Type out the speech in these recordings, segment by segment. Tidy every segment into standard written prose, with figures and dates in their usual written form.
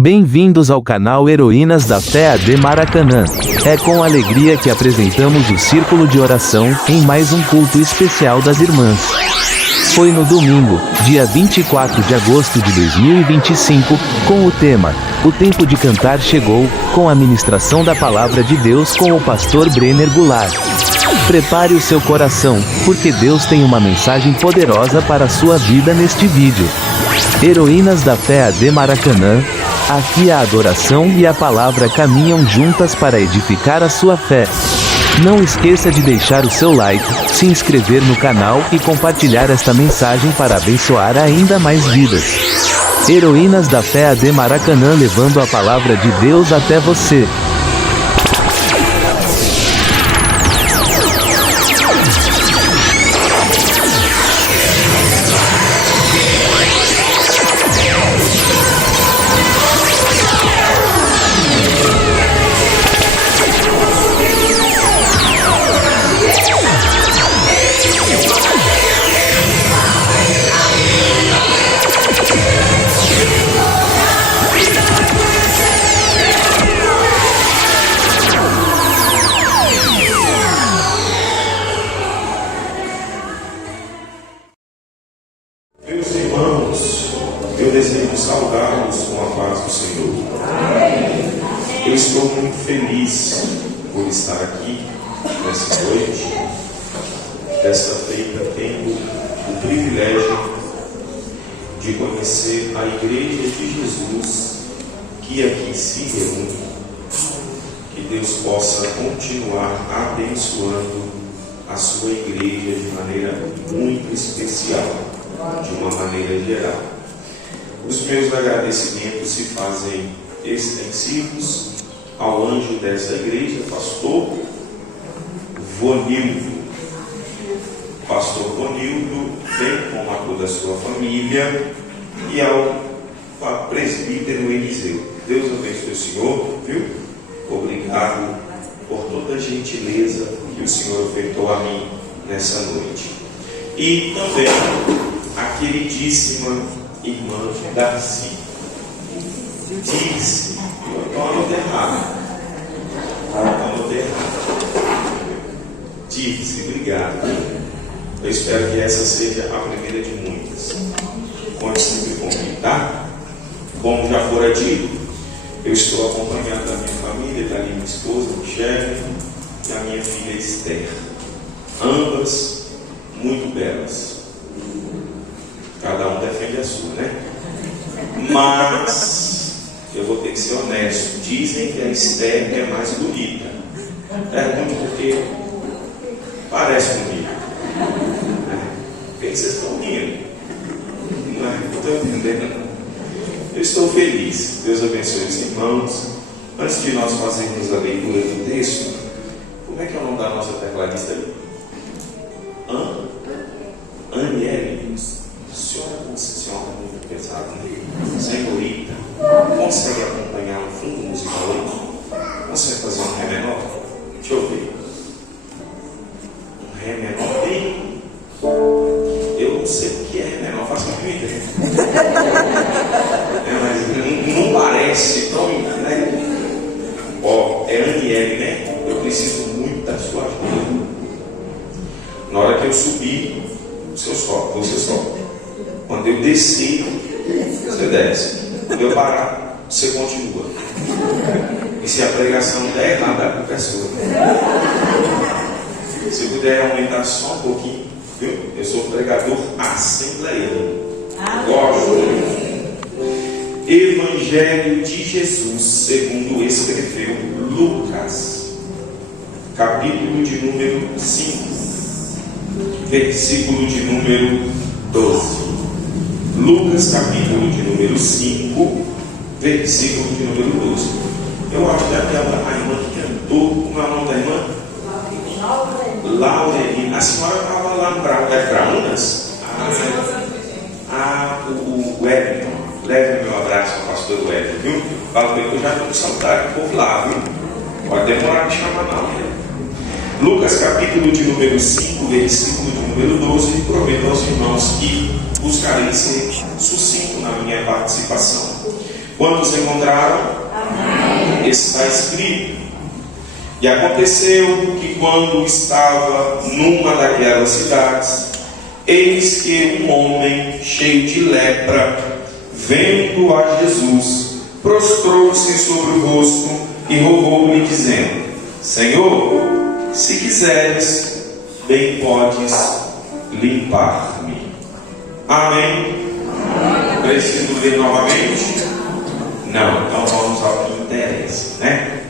Bem-vindos ao canal Heroínas da Fé AD Maracanã. É com alegria que apresentamos o Círculo de Oração, em mais um culto especial das irmãs. Foi no domingo, dia 24 de agosto de 2025, com o tema O Tempo de Cantar Chegou, com a ministração da Palavra de Deus com o pastor Brenner Goulart. Prepare o seu coração, porque Deus tem uma mensagem poderosa para a sua vida neste vídeo. Heroínas da Fé AD Maracanã. Aqui a adoração e a palavra caminham juntas para edificar a sua fé. Não esqueça de deixar o seu like, se inscrever no canal e compartilhar esta mensagem para abençoar ainda mais vidas. Heroínas da Fé AD Maracanã, levando a palavra de Deus até você. Meus irmãos, eu desejo saudá-los com a paz do Senhor. Eu estou muito feliz por estar aqui nessa noite, desta feita, tendo o privilégio de conhecer a Igreja de Jesus que aqui se reúne. Que Deus possa continuar abençoando a sua igreja de maneira muito especial, de uma maneira geral. Os meus agradecimentos se fazem extensivos ao anjo dessa igreja, pastor Vonildo. Pastor Vonildo, bem como a toda a sua família, e ao presbítero Eliseu. Deus abençoe o senhor, viu? Obrigado por toda a gentileza que o senhor ofertou a mim nessa noite. E também a queridíssima irmã Darcy. Disse, eu anotei errado. Disse, obrigado. Eu espero que essa seja a primeira de muitas. Conte sempre comigo, tá? Como já fora dito, eu estou acompanhando a minha família, está ali minha esposa, Michele, e a minha filha Esther. Ambas muito belas. Cada um defende a sua, né? Mas eu vou ter que ser honesto. Dizem que a Esther é mais bonita. Pergunto porque parece comigo. Por que vocês estão rindo? Não estou entendendo. Eu estou feliz. Deus abençoe os irmãos. Antes de nós fazermos a leitura do texto, como é que é o nome da nossa tecladista aí? Aniele. Senhora muito pesada, né? Senhorita, consegue acompanhar um fundo musical aí? Consegue fazer um Ré menor? Deixa eu ver. Um Ré menor bem. Eu não sei o que é Ré menor, faço uma ideia. Mas não parece tão. Né? Ó, é Aniele, né? Eu preciso muito da sua ajuda. Na hora que eu subir, você sobe. Quando eu descer, você desce. Quando eu parar, você continua. E se a pregação der errado, a culpa é sua. Se puder aumentar só um pouquinho, viu? Eu sou pregador assembleiro. Gosto. Evangelho de Jesus, segundo escreveu Lucas, capítulo de número 5, versículo de número 12. Lucas, capítulo de número 5, versículo de número 12. Eu acho que aquela a irmã que cantou, como é o nome da irmã? Laurelina. A senhora estava lá para Unas? O Wellington. Leve meu abraço ao pastor Wellington, viu? Fala com ele que eu já estou com saudade do povo lá, viu? Pode demorar para chamar não, né? Lucas capítulo de número 5, versículo de número 12, prometo aos irmãos que buscarei ser sucinto na minha participação. Quantos encontraram? Amém. Está escrito: e aconteceu que quando estava numa daquelas cidades, eis que um homem cheio de lepra, vendo a Jesus, prostrou-se sobre o rosto e rogou-lhe, dizendo: Senhor, se quiseres, bem podes limpar-me. Amém? Preciso ler novamente? Não, então vamos ao que interessa, né?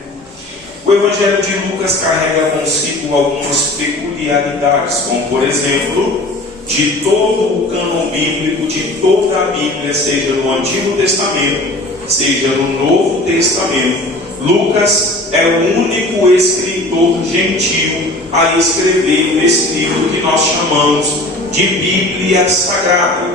O Evangelho de Lucas carrega consigo algumas peculiaridades, como por exemplo, de todo o cânon bíblico, de toda a Bíblia, seja no Antigo Testamento, seja no Novo Testamento, Lucas é o único escritor gentil a escrever esse livro que nós chamamos de Bíblia Sagrada.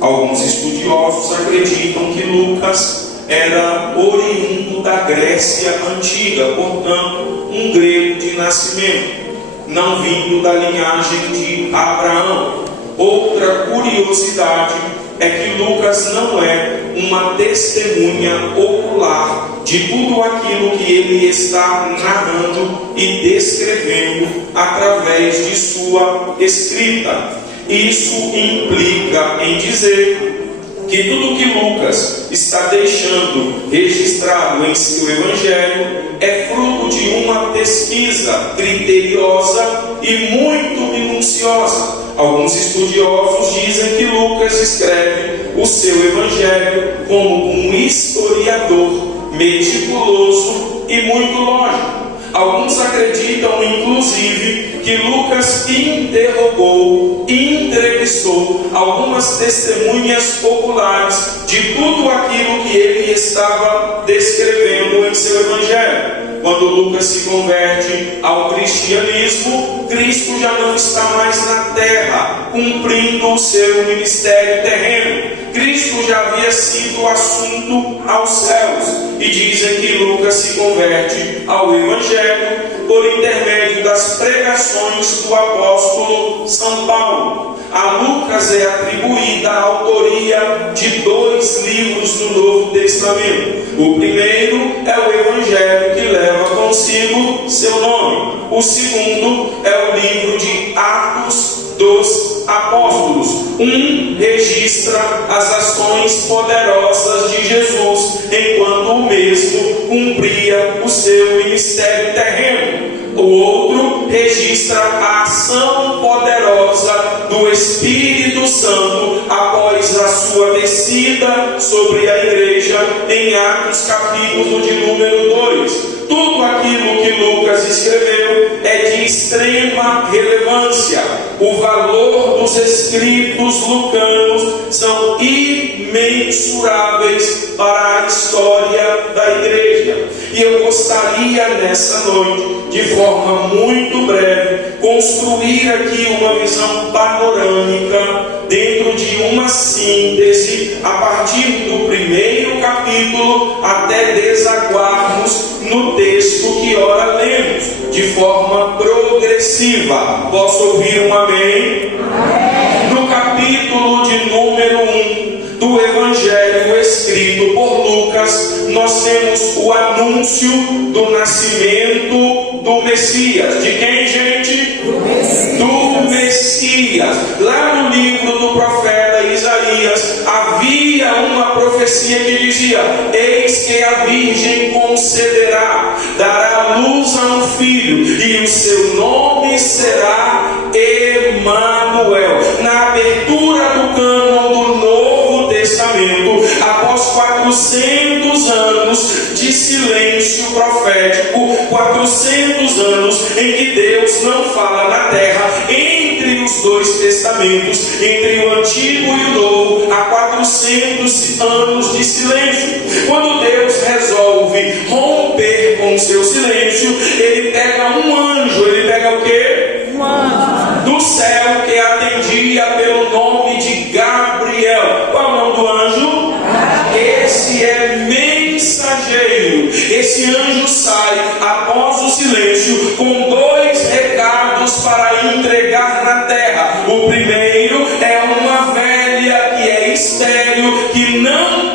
Alguns estudiosos acreditam que Lucas era oriundo da Grécia Antiga, portanto, um grego de nascimento, não vindo da linhagem de Abraão. Outra curiosidade é que Lucas não é uma testemunha ocular de tudo aquilo que ele está narrando e descrevendo através de sua escrita. Isso implica em dizer que tudo que Lucas está deixando registrado em seu Evangelho é fruto de uma pesquisa criteriosa e muito minuciosa. Alguns estudiosos dizem que Lucas escreve o seu Evangelho como um historiador meticuloso e muito lógico. Alguns acreditam, inclusive, que Lucas interrogou e entrevistou algumas testemunhas oculares de tudo aquilo que ele estava descrevendo em seu Evangelho. Quando Lucas se converte ao cristianismo, Cristo já não está mais na terra, cumprindo o seu ministério terreno. Cristo já havia sido assunto aos céus. E dizem que Lucas se converte ao Evangelho por intermédio das pregações do apóstolo São Paulo. A Lucas é atribuída a autoria de 2 livros do Novo Testamento. O primeiro é o Evangelho, que leva consigo seu nome. O segundo é o livro de Atos dos Apóstolos. Um registra as ações poderosas de Jesus enquanto o mesmo cumpria o seu ministério terreno. O outro registra a ação poderosa do Espírito Santo após a sua descida sobre a igreja em Atos capítulo de número 2. Tudo aquilo que Lucas escreveu é de extrema relevância. O valor dos escritos lucanos são imensuráveis para a história da igreja. E eu gostaria nessa noite, de forma muito breve, construir aqui uma visão panorâmica dentro de uma síntese a partir do primeiro capítulo até desaguarmos no texto que ora lemos, de forma progressiva. Posso ouvir um amém? Amém. No capítulo de número 1 do Evangelho escrito por Lucas, nós temos o anúncio do nascimento do Messias. De quem, gente? Do Messias. Lá no livro do profeta Isaías havia uma profecia que dizia: eis que a virgem concederá, dará luz a um filho, e o seu nome será Emanuel. Na abertura do cânon do Novo Testamento, após 400 anos de silêncio profético, 400 anos em que Deus não fala na terra, entre os 2 testamentos, entre o Antigo e o Novo, há 400 anos de silêncio. Quando Deus resolve romper com o seu silêncio, ele pega um anjo. Ele pega o quê? Um anjo do céu, que atendia pelo nome de Gabriel. Qual é o nome do anjo? Esse é mensageiro. Esse anjo sai após o silêncio com 2 recados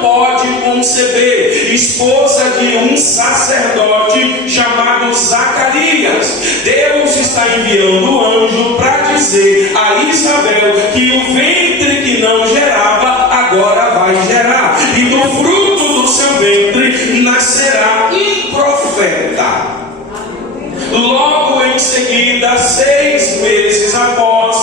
pode conceber, esposa de um sacerdote chamado Zacarias. Deus está enviando o anjo para dizer a Isabel que o ventre que não gerava agora vai gerar, e do fruto do seu ventre nascerá um profeta. Logo em seguida, 6 meses após,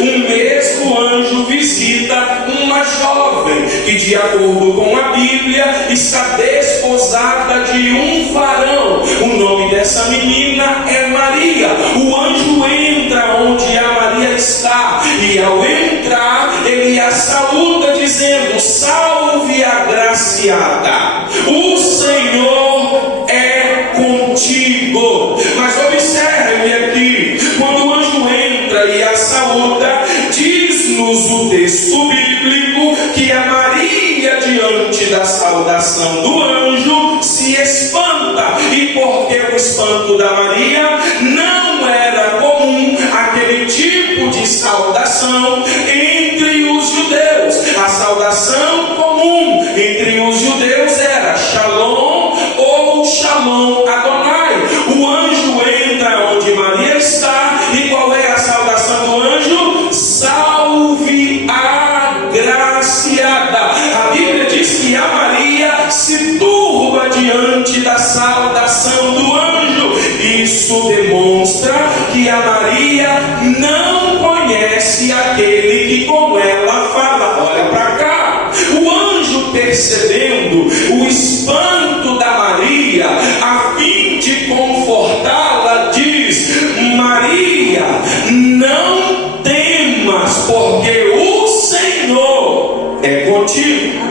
o mesmo anjo visita uma jovem que, de acordo com a Bíblia, está desposada de um varão. O nome dessa menina é Maria. O anjo entra onde a Maria está, e ao entrar, ele a saúda dizendo: salve, agraciada, o Senhor é contigo. Mas observe aqui, quando o anjo entra e a saúda, diz-nos o texto bíblico que a Maria, diante da saudação do anjo, se espanta. E por que o espanto da Maria? Não era comum aquele tipo de saudação entre os judeus. A saudação comum entre os judeus era Shalom ou Shalom Adonai. O anjo entra onde Maria está, e qual é a saudação do anjo? Salve, agraciada. A Bíblia diz que a Maria se turba diante da saudação do anjo. Isso demonstra que a Maria não conhece aquele que com ela fala. Olha para cá. O anjo, percebendo o espanto da Maria, a fim de confortá-la, diz: Maria, não temas, porque o Senhor é contigo.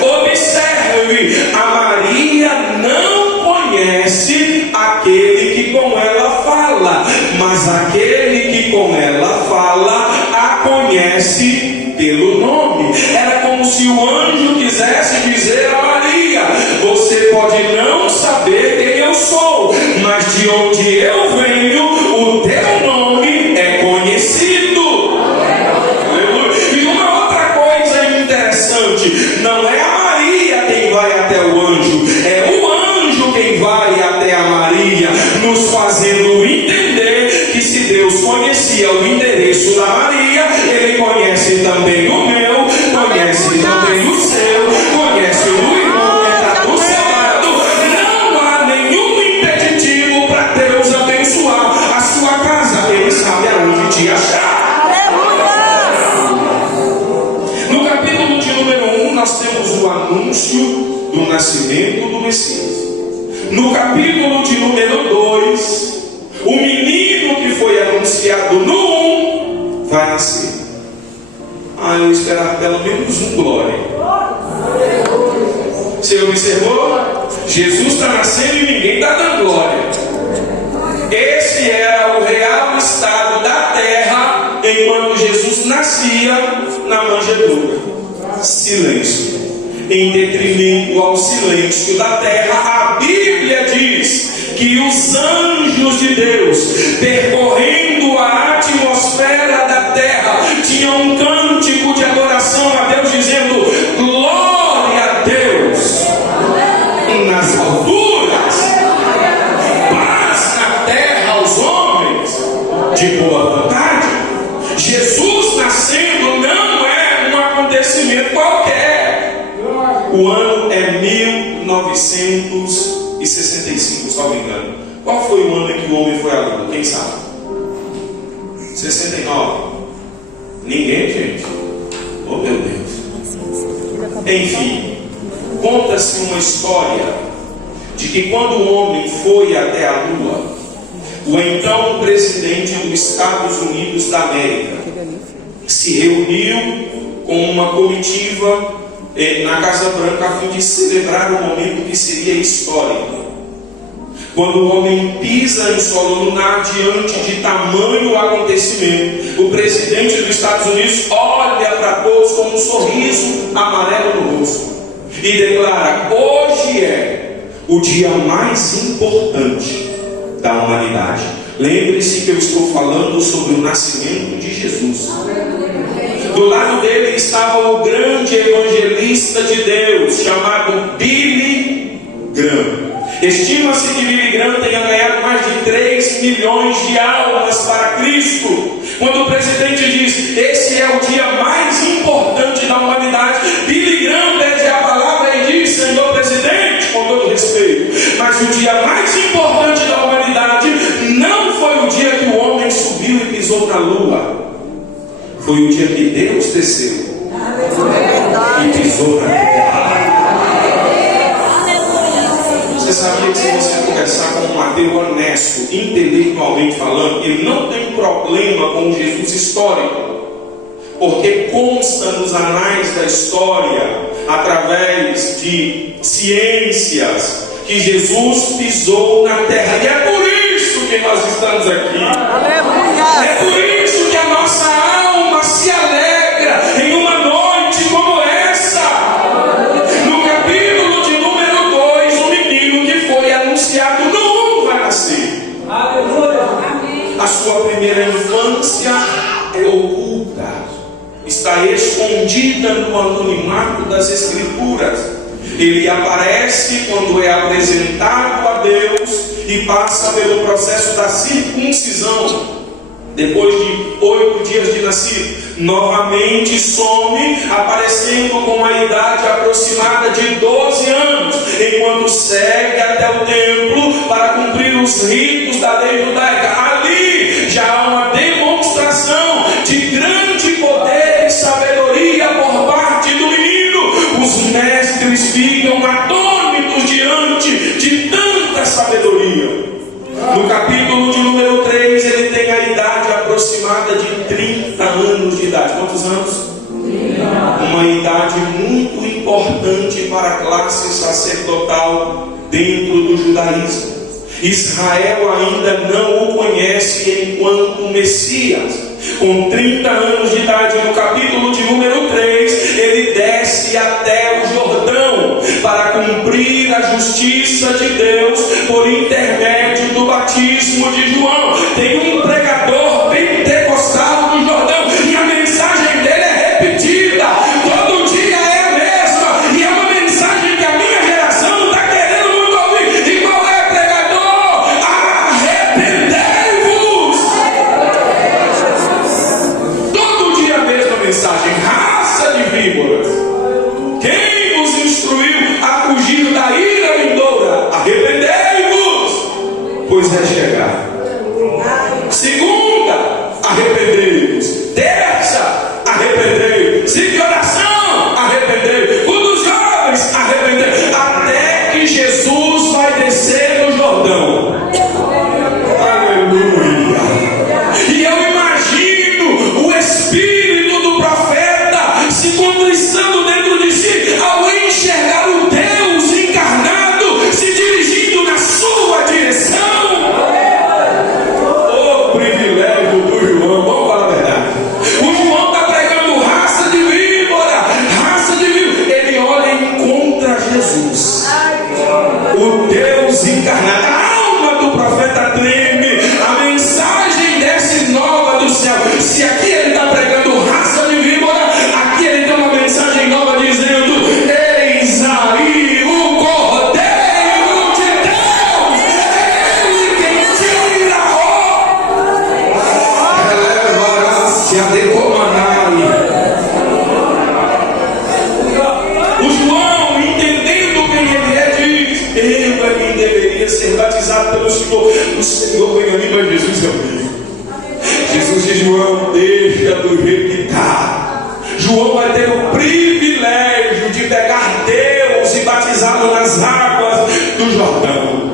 Observe, a Maria não conhece aquele que com ela fala, mas aquele que com ela fala a conhece pelo nome. Era como se o anjo quisesse dizer a Maria: você pode não saber quem eu sou, mas de onde eu venho, o teu nome é conhecido. E uma outra coisa interessante: não é a Maria quem vai até o anjo, é o anjo quem vai até a Maria, nos fazendo entender que se Deus conhecia o endereço da Maria, Ele conhece também o meu, conhece também o seu, conhece o irmão que está do seu lado. Não há nenhum impeditivo para Deus abençoar a sua casa. Ele sabe aonde te achar. No capítulo de número 1, nós temos o anúncio do nascimento do Messias. No capítulo de número 2, o menino que foi anunciado no 1 vai nascer. Eu esperava pelo menos um glória. Você observou? Jesus está nascendo e ninguém está dando glória. Esse era o real estado da terra enquanto Jesus nascia na manjedoura. Silêncio. Em detrimento ao silêncio da terra, a Bíblia diz que os anjos de Deus, percorrendo a atmosfera da terra, tinham um cântico de adoração a Deus, dizendo: glória a Deus nas alturas, paz na terra aos homens de boa vontade. Jesus nascendo não é um acontecimento qualquer. O ano é 1965, salvo engano. Qual foi o ano em que o homem foi à lua? Quem sabe? 69. Ninguém, gente. Oh, meu Deus. Enfim, conta-se uma história de que quando o homem foi até a lua, o então presidente dos Estados Unidos da América se reuniu com uma comitiva na Casa Branca a fim de celebrar o momento que seria histórico. Quando o homem pisa em solo lunar diante de tamanho acontecimento, o presidente dos Estados Unidos olha para todos com um sorriso amarelo no rosto e declara: hoje é o dia mais importante da humanidade. Lembre-se que eu estou falando sobre o nascimento de Jesus. Do lado dele estava o grande evangelista de Deus, chamado Billy Graham. Estima-se que Billy Graham tenha ganhado mais de 3 milhões de almas para Cristo. Quando o presidente diz, esse é o dia mais importante da humanidade, Billy Graham pede a palavra e diz, senhor presidente, com todo respeito, mas o dia mais importante da humanidade não foi o dia que o homem subiu e pisou na lua. Foi o dia que Deus desceu e pisou na terra. Você sabia que se você conversar com um ateu honesto, intelectualmente falando, ele não tem problema com o Jesus histórico, porque consta nos anais da história, através de ciências, que Jesus pisou na terra. E é por isso que nós estamos aqui. É por isso que a nossa alma se alegra em uma noite como essa. No capítulo de número 2, o menino que foi anunciado não vai nascer. A sua primeira infância é oculta, está escondida no anonimato das Escrituras. Ele aparece quando é apresentado a Deus e passa pelo processo da circuncisão. Depois de 8 dias de nascido, novamente some, aparecendo com a idade aproximada de 12 anos, enquanto segue até o templo para cumprir os ritos da lei judaica. Ali já há uma demonstração de grande poder e sabedoria por parte do menino. Os mestres ficam atônitos diante de tanta sabedoria. No capítulo de número 3, ele tem a idade aproximada de 30 anos de idade. Quantos anos? Uma idade muito importante para a classe sacerdotal dentro do judaísmo. Israel ainda não o conhece enquanto Messias. Com 30 anos de idade, no capítulo de número 3, ele desce até o Jordão para cumprir a justiça de Deus por intermédio do batismo de João. Tem um pregador pentecostal no Jordão e a mensagem dele é repetida. Todo dia é a mesma e é uma mensagem que a minha geração não está querendo muito ouvir. E qual é, pregador? Arrependei-vos! Todo dia a mesma mensagem. Raça de víboras, quem vos instruiu a fugir da ira vindoura? Arrependei-vos, pois é chegado. Segunda, arrependei-vos. Terça, arrependei-vos. Se de oração, arrependei-vos. O dos jovens, arrependei-vos. Até que Jesus vai descer no Jordão. Aleluia. E eu imagino o espírito do profeta se contristando dentro de si ao enxergar o Deus encarnado se dirigindo na sua direção. O privilégio do João, vamos falar a verdade. O João está pregando raça de víbora, raça de víbora. Ele olha e encontra Jesus, o Deus encarnado. A alma do profeta treme, a mensagem desce nova do céu. Se aqui ele está pregando raça de víbora, aqui ele tem uma mensagem nova dizendo: eis aí o Cordeiro de Deus, ele quem tira levará-se a decomanai. O João, entendendo quem ele é, diz: eu é quem deveria ser batizado pelo Senhor. O Senhor vem ali, mas Jesus é o meio. Jesus diz: João, deixa do jeito que está. João vai ter o privilégio de pegar Deus e batizá-lo nas águas do Jordão.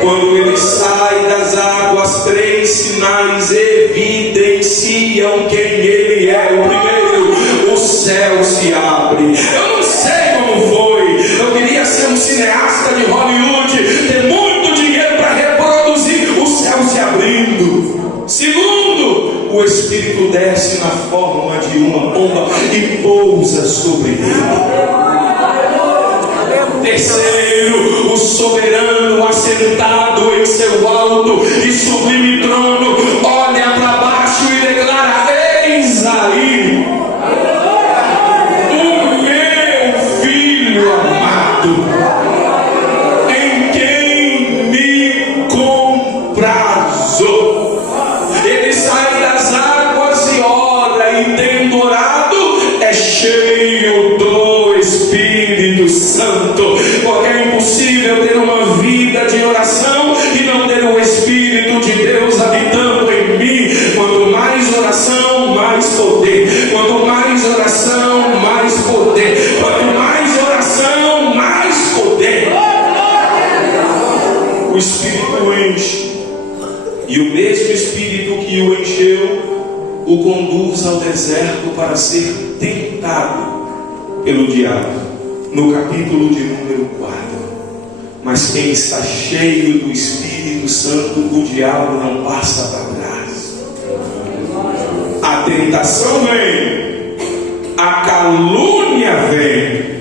Quando ele sai das águas, 3 sinais evidenciam quem ele é. O primeiro, o céu se abre. Eu não sei como foi. Eu queria ser um cineasta de Hollywood, ter muito dinheiro para reproduzir o céu se abrindo. Segundo, o Espírito desce na forma de uma pomba e pousa sobre ele. Terceiro, o soberano assentado em seu alto e sublime trono olha para baixo e declara: eis aí filho amado, em quem me comprazo. Ele sai das águas e ora, e tendo orado, é cheio do Espírito Santo, porque é impossível ter uma vida de oração e não ter o Espírito de Deus habitando em mim. Quanto mais oração, mais poder. Quanto mais oração, mais poder. Quanto mais oração, mais poder. O Espírito enche, e o mesmo Espírito que o encheu o conduz ao deserto para ser tentado pelo diabo, no capítulo de número 4. Mas quem está cheio do Espírito Santo, o diabo não passa para trás. A tentação vem, a calúnia vem,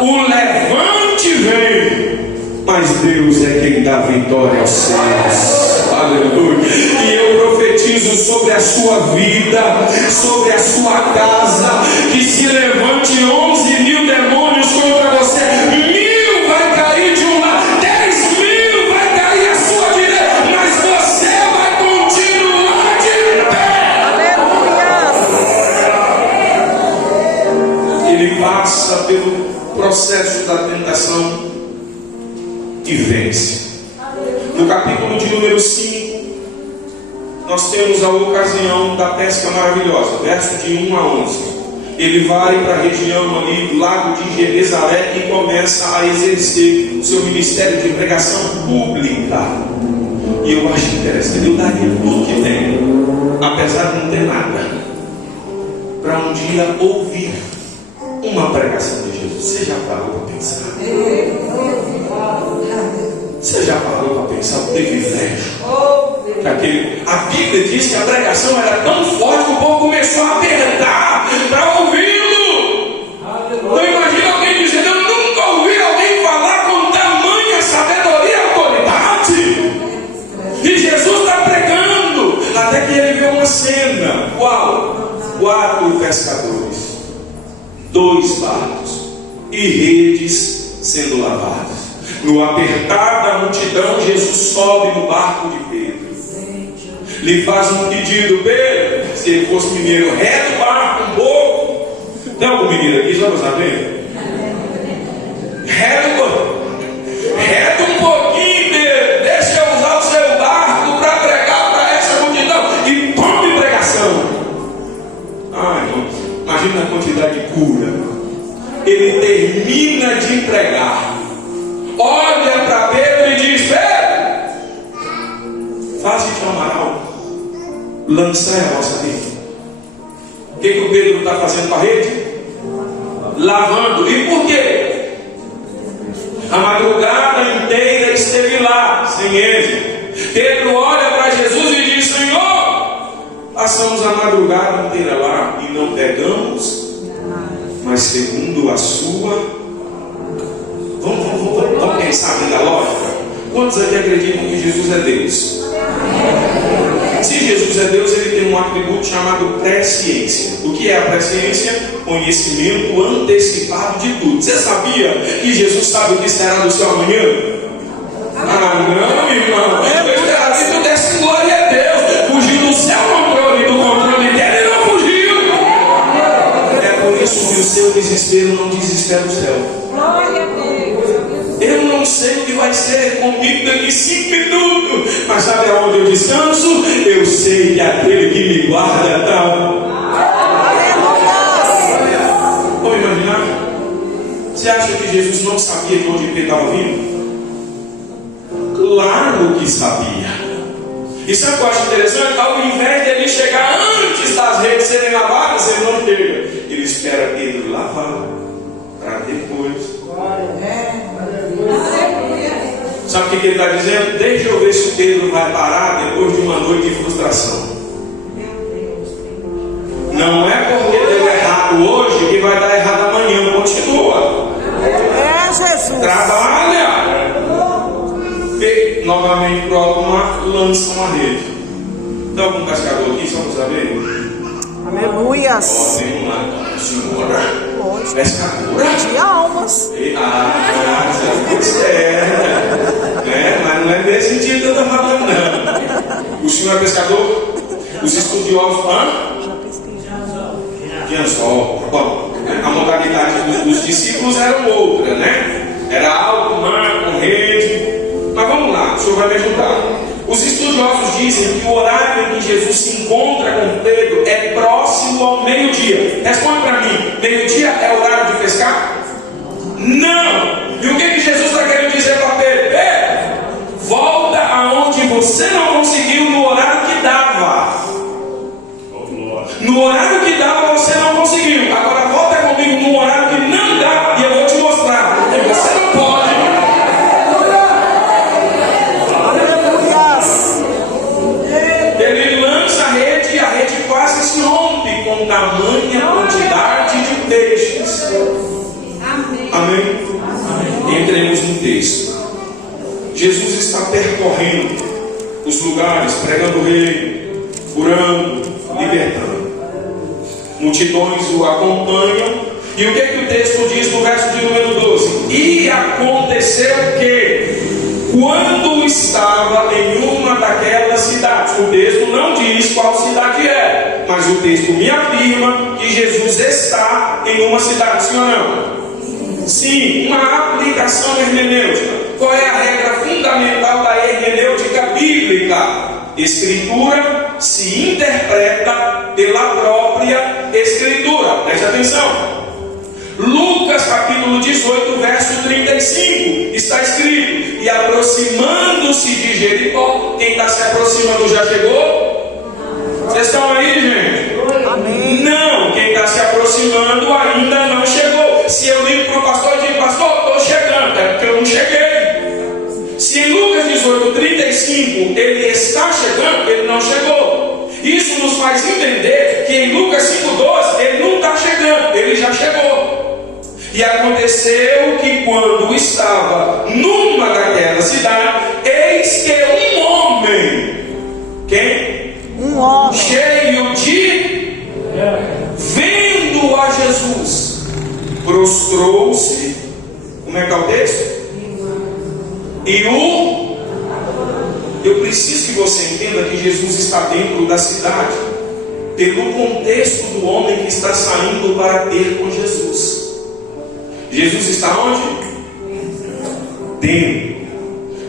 o levante vem, mas Deus é quem dá vitória aos céus. Aleluia. E eu profetizo sobre a sua vida, sobre a sua casa, que se levante 11.000 demônios contra você, 1.000 vai cair de um lado, 10.000 vai cair à sua direita, mas você vai continuar de pé. Ele passa pelo processo da tentação e vence. No capítulo de número 5, nós temos a ocasião da pesca maravilhosa, verso de 1 a 11. Ele vai para a região ali do lago de Genezaré e começa a exercer o seu ministério de pregação pública. E eu acho interessante, eu daria tudo que tenho, apesar de não ter nada, para um dia ouvir uma pregação de Jesus. Você já parou para pensar? Você já parou para pensar o privilégio? A Bíblia diz que a pregação era tão forte que o povo começou a apertar para ouvi-lo. Não imagina alguém dizendo: eu nunca ouvi alguém falar com tamanha sabedoria e autoridade. E Jesus está pregando, até que ele vê uma cena. Qual? 4 pescadores, 2 barcos e redes sendo lavadas. No apertar da multidão, Jesus sobe no barco de Pedro. Lhe faz um pedido: Pedro, se ele fosse mineiro, reta o barco um pouco. Tem algum mineiro aqui, só para saber? Reta um pouquinho, Pedro. Deixa eu usar o seu barco para pregar para essa multidão. E tome pregação. Ai, irmão, imagina a quantidade de cura. Ele termina de pregar, olha para Pedro e diz: Pedro, faze-te um amaral, lançai a vossa rede. O que o Pedro está fazendo com a rede? Lavando. E por quê? A madrugada inteira esteve lá, sem êxito. Pedro olha para Jesus e diz: Senhor, passamos a madrugada inteira lá e não pegamos, mas segundo a sua. Vamos pensar aqui da lógica. Quantos aqui acreditam que Jesus é Deus? Se Jesus é Deus, ele tem um atributo chamado presciência. O que é a presciência? Conhecimento antecipado de tudo. Você sabia que Jesus sabe o que será do seu amanhã? Ah, não, irmão. Eu esperava que tu desse glória a Deus. Fugiu do seu controle, do controle dele, ele não fugiu. É por isso que o seu desespero não desespera o céu. Glória a Deus. Eu não sei o que vai ser comigo daqui 5 minutos, mas sabe aonde eu descanso? Eu sei que aquele que me guarda está. Vamos imaginar? Você acha que Jesus não sabia de onde ele estava vindo? Claro que sabia. E sabe o que eu acho interessante? Ao invés de ele chegar antes das redes serem lavadas, ele não chega. Ele espera Pedro lavar para depois. Sabe o que ele está dizendo? Deixa eu ver se o Pedro vai parar depois de uma noite de frustração. Não é porque deu errado hoje que vai dar errado amanhã. Continua. Jesus. Trabalha. E novamente pro alto mar, lança uma rede. Tem algum pescador aqui, só para saber? Aleluia. Ó, tem um lá, senhora. Pescadora? De almas. Você é, mas não é nesse sentido que eu estou falando, não. O senhor é pescador? Os estudiosos, Já pesquei. tinha só. Bom, a modalidade dos discípulos era outra, né? Era alto mar, com rede. Mas vamos lá, o senhor vai me ajudar. Os estudiosos dizem que o horário em que Jesus se encontra com Pedro é próximo ao meio-dia. Responde para mim: meio-dia é horário de pescar? Não! E o que Jesus está querendo dizer para Pedro? Pedro, volta aonde você não conseguiu no horário que dava. No horário que dava você não conseguiu. Agora volta comigo no horário que não dá e eu vou te mostrar. Porque você não pode. Ele lança a rede e a rede quase se rompe com tamanha quantidade de peixes. Amém? Entremos no texto. Jesus está percorrendo os lugares, pregando o reino, curando, libertando. Multidões o acompanham. E o que o texto diz no verso de número 12? E aconteceu que, quando estava em uma daquelas cidades, o texto não diz qual cidade é, mas o texto me afirma que Jesus está em uma cidade, sim ou não? Sim, uma aplicação hermenêutica. Qual é a regra fundamental da hermenêutica bíblica? Escritura se interpreta pela própria Escritura. Preste atenção. Lucas capítulo 18, verso 35, está escrito: e aproximando-se de Jericó. Quem está se aproximando já chegou? Vocês estão aí, gente? Amém. Não, quem está se aproximando ainda não chegou. Se eu ligo para o pastor e digo: pastor, estou chegando, é porque eu não cheguei. Se em Lucas 18, 35 ele está chegando, ele não chegou. Isso nos faz entender que em Lucas 5,12 ele não está chegando, ele já chegou. E aconteceu que, quando estava numa daquela cidade, eis que um homem, quem? Um homem Cheio de, vendo a Jesus, prostrou-se. Como é que é o texto? Eu preciso que você entenda que Jesus está dentro da cidade, pelo contexto do homem que está saindo para ter com Jesus. Jesus está onde? Dentro.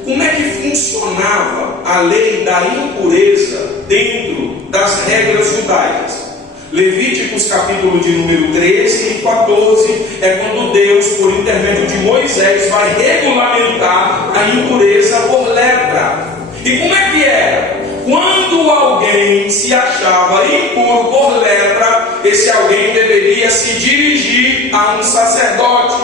Como é que funcionava a lei da impureza dentro das regras judaicas? Levíticos capítulo de número 13 e 14 é quando Deus, por intermédio de Moisés, vai regulamentar a impureza por lepra. E como é que era? Quando alguém se achava impuro por lepra, esse alguém deveria se dirigir a um sacerdote.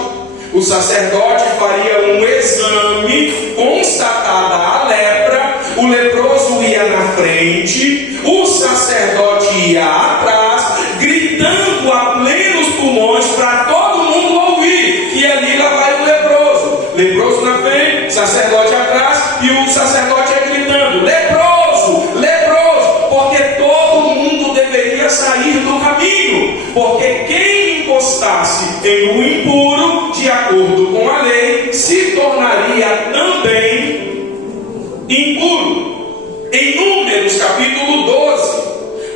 O sacerdote faria um exame, constatada a lepra, o leproso ia na frente, o sacerdote ia atrás, gritando a plenos pulmões para todo mundo ouvir que ali lá vai o leproso. Leproso na frente, sacerdote atrás, e o sacerdote ia gritando: leproso, leproso, porque todo mundo deveria sair do caminho, porque quem encostasse em um impuro, de acordo com a lei, se tornaria também impuro. Em Números capítulo 12,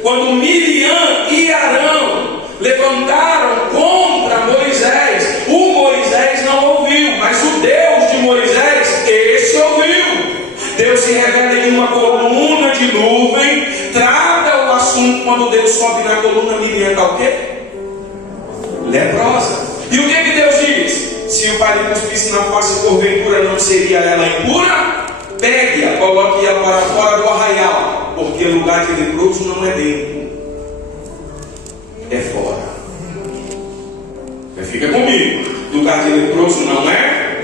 quando Miriam e Arão levantaram contra Moisés, o Moisés não ouviu, mas o Deus de Moisés, esse ouviu. Deus se revela em uma coluna de nuvem, trata o assunto. Quando Deus sobe na coluna, Miriam está o quê? Leprosa. E o que Deus diz? Se o pai lhe cuspisse na face, porventura não seria ela impura? Pegue-a, coloque-a para fora do arraial, porque lugar de leproso não é dentro, é fora. Fica comigo. Lugar de leproso não é?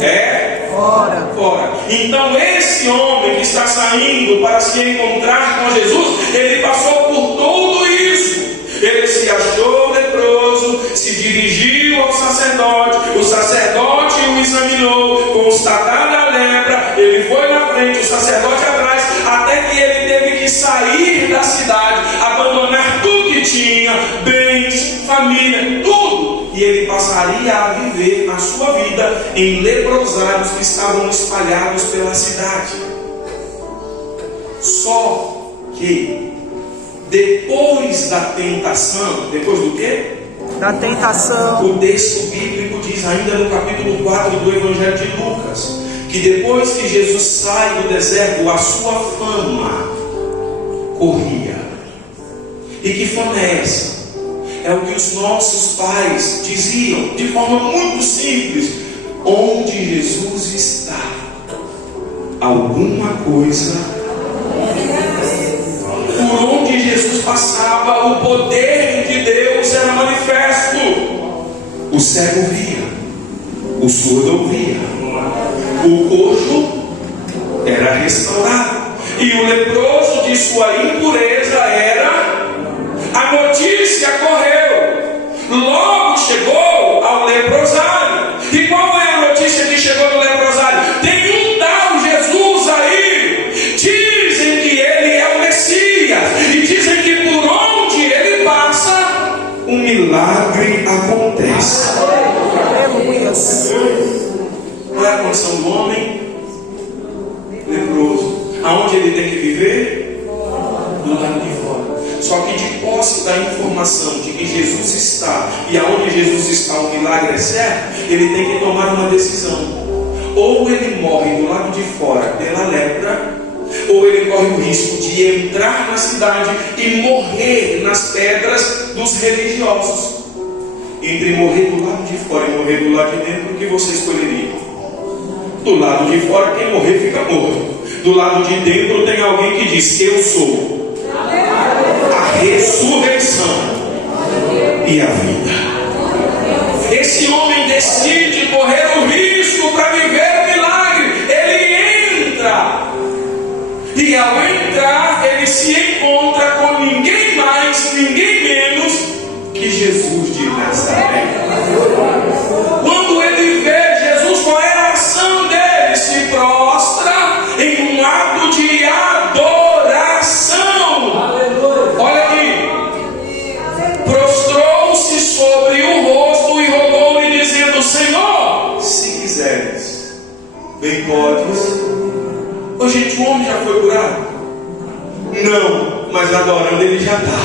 É fora. Fora. Então esse homem que está saindo para se encontrar com Jesus, ele passou por tudo isso. Ele se achou leproso, se dirigiu ao sacerdote, o sacerdote o examinou, constatada a lepra, ele foi na frente, o sacerdote atrás, até que ele teve que sair da cidade, abandonar tudo que tinha, bens, família, tudo, que ele passaria a viver a sua vida em leprosários que estavam espalhados pela cidade. Só que depois da tentação, depois do quê? Da tentação. O texto bíblico diz ainda no capítulo 4 do Evangelho de Lucas, que depois que Jesus sai do deserto, a sua fama corria. E que fama é essa? É o que os nossos pais diziam de forma muito simples: onde Jesus está, alguma coisa. Por onde Jesus passava, o poder de Deus era manifesto. O cego via, o surdo ouvia, o coxo era restaurado, e o leproso de sua impureza era. A notícia correu, logo chegou ao leprosário. E qual é a notícia que chegou no leprosário? Tem um tal Jesus aí. Dizem que ele é o Messias, e dizem que por onde ele passa, um milagre acontece. Aleluias. Qual é a condição do homem? Leproso. Aonde ele tem que viver? Do lado de fora. Só que de posse da informação de que Jesus está, e aonde Jesus está o milagre é certo, ele tem que tomar uma decisão. Ou ele morre do lado de fora pela lepra, ou ele corre o risco de entrar na cidade e morrer nas pedras dos religiosos. Entre morrer do lado de fora e morrer do lado de dentro, o que você escolheria? Do lado de fora, quem morrer fica morto. Do lado de dentro tem alguém que diz: eu sou a ressurreição e a vida. Esse homem decide correr o risco para viver o milagre. Ele entra, e ao entrar ele se encontra com ninguém mais, ninguém menos que Jesus de Nazaré. Quando ele vê Jesus, qual é a ação dele? Se prostra em um ato de adoração. Olha aqui, prostrou-se sobre o rosto e rogou-lhe, dizendo: Senhor, se quiseres, bem podes. Ô gente, o homem já foi curado? Não, mas adorando ele já está.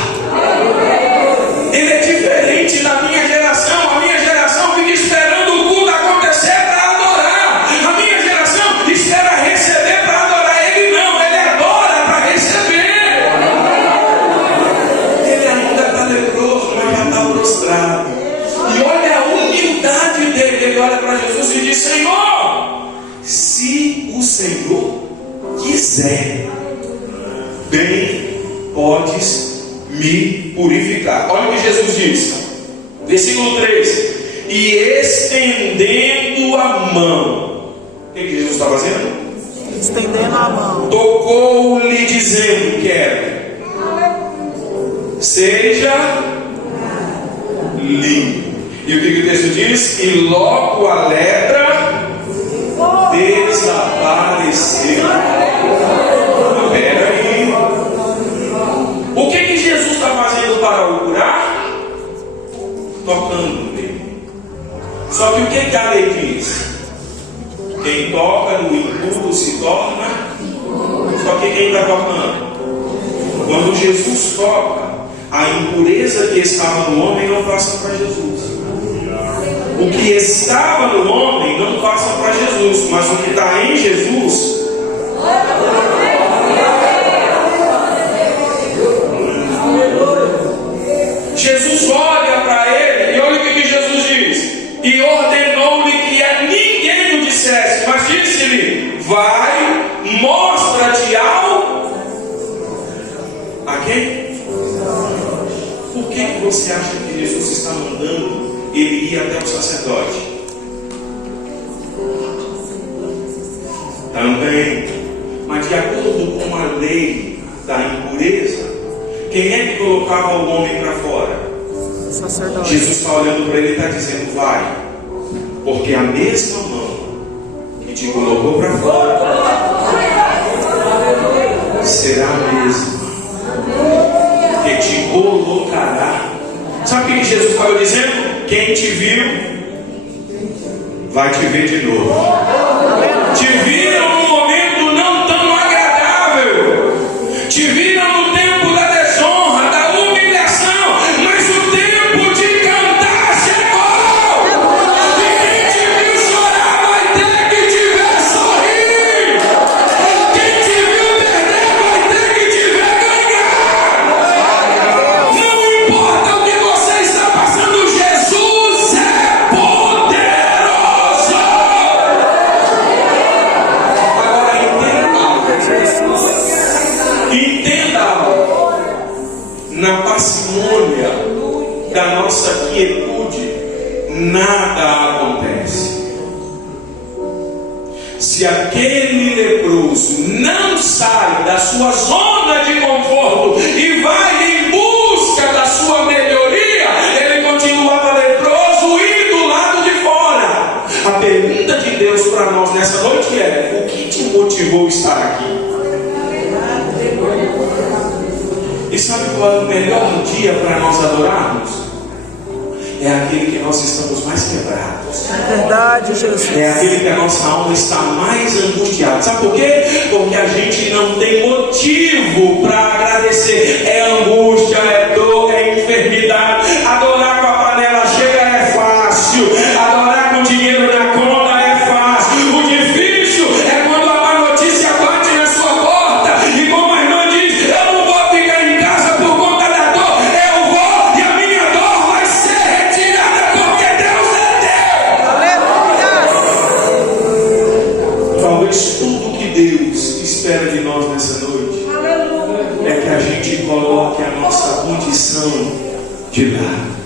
Ele é diferente da minha geração. A minha geração fica esperando o culto acontecer para adorar. A minha geração espera receber para adorar. Ele não, ele adora para receber. Ele ainda está leproso, mas já está prostrado. E olha a humildade dele. Ele olha para Jesus e diz: Senhor, se o Senhor quiser, bem podes me purificar. Olha o que Jesus diz, versículo 3: e estendendo a mão, o que Jesus está fazendo? Estendendo a mão, Tocou-lhe, dizendo: quero, seja limpo. E o que o texto diz? E logo a lepra desapareceu. Espera aí. O que Jesus está fazendo para o curar? Tocando nele. Só que o que a lei diz? Quem toca no impuro se torna. Só que quem está tocando? Quando Jesus toca, a impureza que estava no homem não passa para Jesus. O que estava no homem não passa para Jesus, mas o que está em Jesus. Jesus olha para ele e olha o que Jesus diz: e ordenou-lhe que a ninguém o dissesse, mas disse-lhe: vai, mostra-te a quem? Por que você acha que Jesus está mandando ele ir até o sacerdote? Também, mas de acordo com a lei da impureza, quem é que colocava o homem para fora? sacerdote. Jesus está olhando para ele e está dizendo: vai, porque a mesma mão que te colocou para fora será a mesma que te colocará. Sabe o que Jesus estava dizendo? quem te viu vai te ver de novo. Te viram num momento não tão agradável, te viram no tempo da desonra, da humilhação, mas o tempo de cantar chegou. E quem te viu chorar vai ter que te ver sorrir. Quem te viu perder vai ter que te ver ganhar. Não importa o que você está passando, Jesus é poderoso. Agora entenda algo. Na parcimônia da nossa quietude, nada acontece. Se aquele leproso não sai da sua zona de conforto e vai em busca da sua melhoria, ele continuava leproso e do lado de fora. A pergunta de Deus para nós nessa noite é: o que te motivou a estar aqui? E sabe qual é o melhor dia para nós adorarmos? É aquele que nós estamos mais quebrados. É verdade, Jesus. É aquele que a nossa alma está mais angustiada. Sabe por quê? Porque a gente não tem motivo para agradecer. É angústia, é dor, é enfermidade. Adorar com a panela cheia é fácil. Adorar com dinheiro na conta é fácil. O difícil é quando a má notícia bate na sua porta. E como a irmã diz, eu não vou ficar em casa por conta da dor. Eu vou e a minha dor vai ser retirada porque Deus é Deus. Talvez tudo que Deus espera de nós nessa noite é que a gente coloque a nossa condição de lado.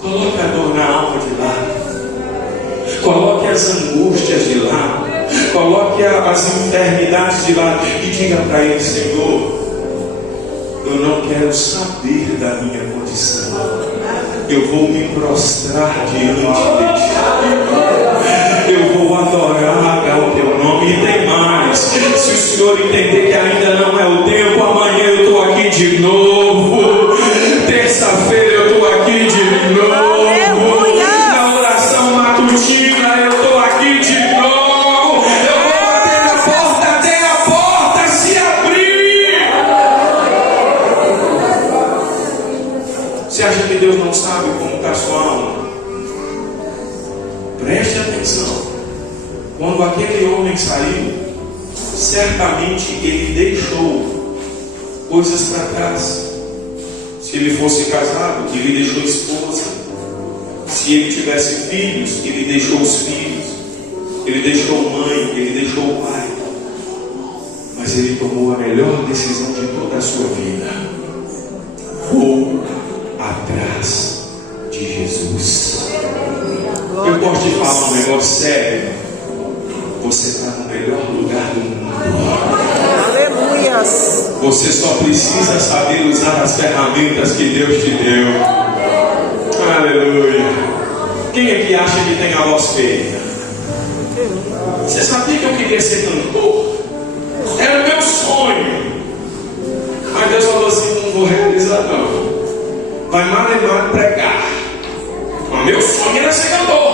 Coloque a dor na alma de lado. Coloque as angústias de lado. Coloque as enfermidades de lado. E diga para Ele: Senhor, eu não quero saber da minha condição. Eu vou me prostrar diante de Ti. Eu vou adorar ao Teu nome. E tem mais: se o Senhor entender que ainda não é o tempo, amanhã eu estou aqui de novo. Terça-feira eu estou aqui de novo. Na oração matutina eu estou aqui de novo. Eu vou bater na porta até a porta se abrir. Você acha que Deus não sabe como está a sua alma? Preste atenção. Quando aquele homem saiu, certamente ele deixou coisas para trás. Se ele fosse casado, ele deixou esposa. Se ele tivesse filhos, ele deixou os filhos. Ele deixou mãe, ele deixou pai. Mas ele tomou a melhor decisão de toda a sua vida: vou atrás de Jesus. Eu posso te falar um negócio sério. Você está no melhor lugar do mundo. Aleluias. Você só precisa saber usar as ferramentas que Deus te deu. Aleluia. Quem aqui acha que tem a voz feia? Você sabia que eu queria ser cantor? Era o meu sonho. Mas Deus falou assim: não vou realizar não. Vai malemar pregar. Mas meu sonho era ser cantor.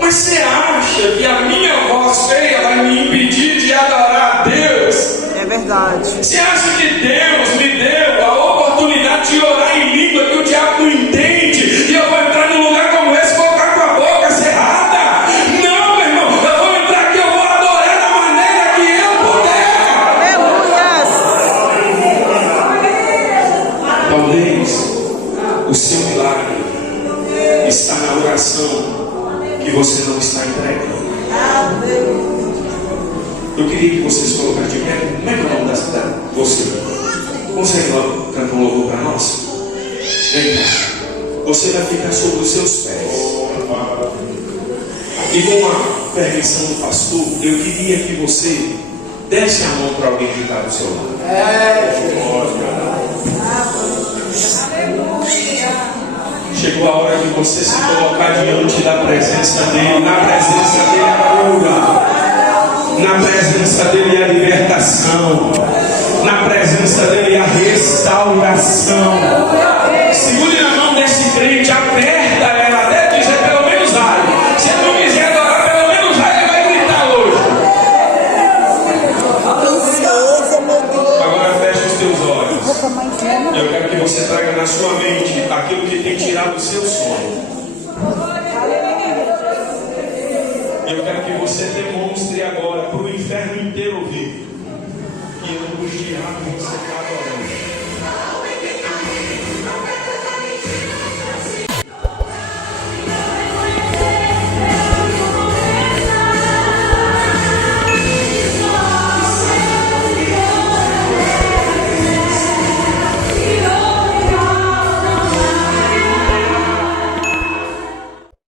Mas você acha que a minha voz feia vai me impedir de adorar a Deus? É verdade. Você acha que Deus me deu a oportunidade de orar em língua que o diabo não entende? E eu vou entrar num lugar como esse e vou ficar com a boca cerrada? Não, meu irmão. Eu vou entrar aqui, eu vou adorar da maneira que eu puder. Aleluias. Talvez o seu milagre está na oração que você não está entregando. Eu queria que vocês colocassem de pé. Como é que é o nome da cidade? Você. Consegue cantar um louvor para nós? Vem cá. Você vai ficar sobre os seus pés. E com a permissão do pastor, eu queria que você desse a mão para alguém que está do seu lado. Chegou a hora de você se colocar diante da presença dele. Na presença dele a cura. Na presença dele a libertação. Na presença dele a restauração. Segure na mão desse crente, aperta aquilo que tem tirado o seu sono. Eu quero que você demonstre agora para o inferno inteiro ouvir que ambos diabos você está adorando.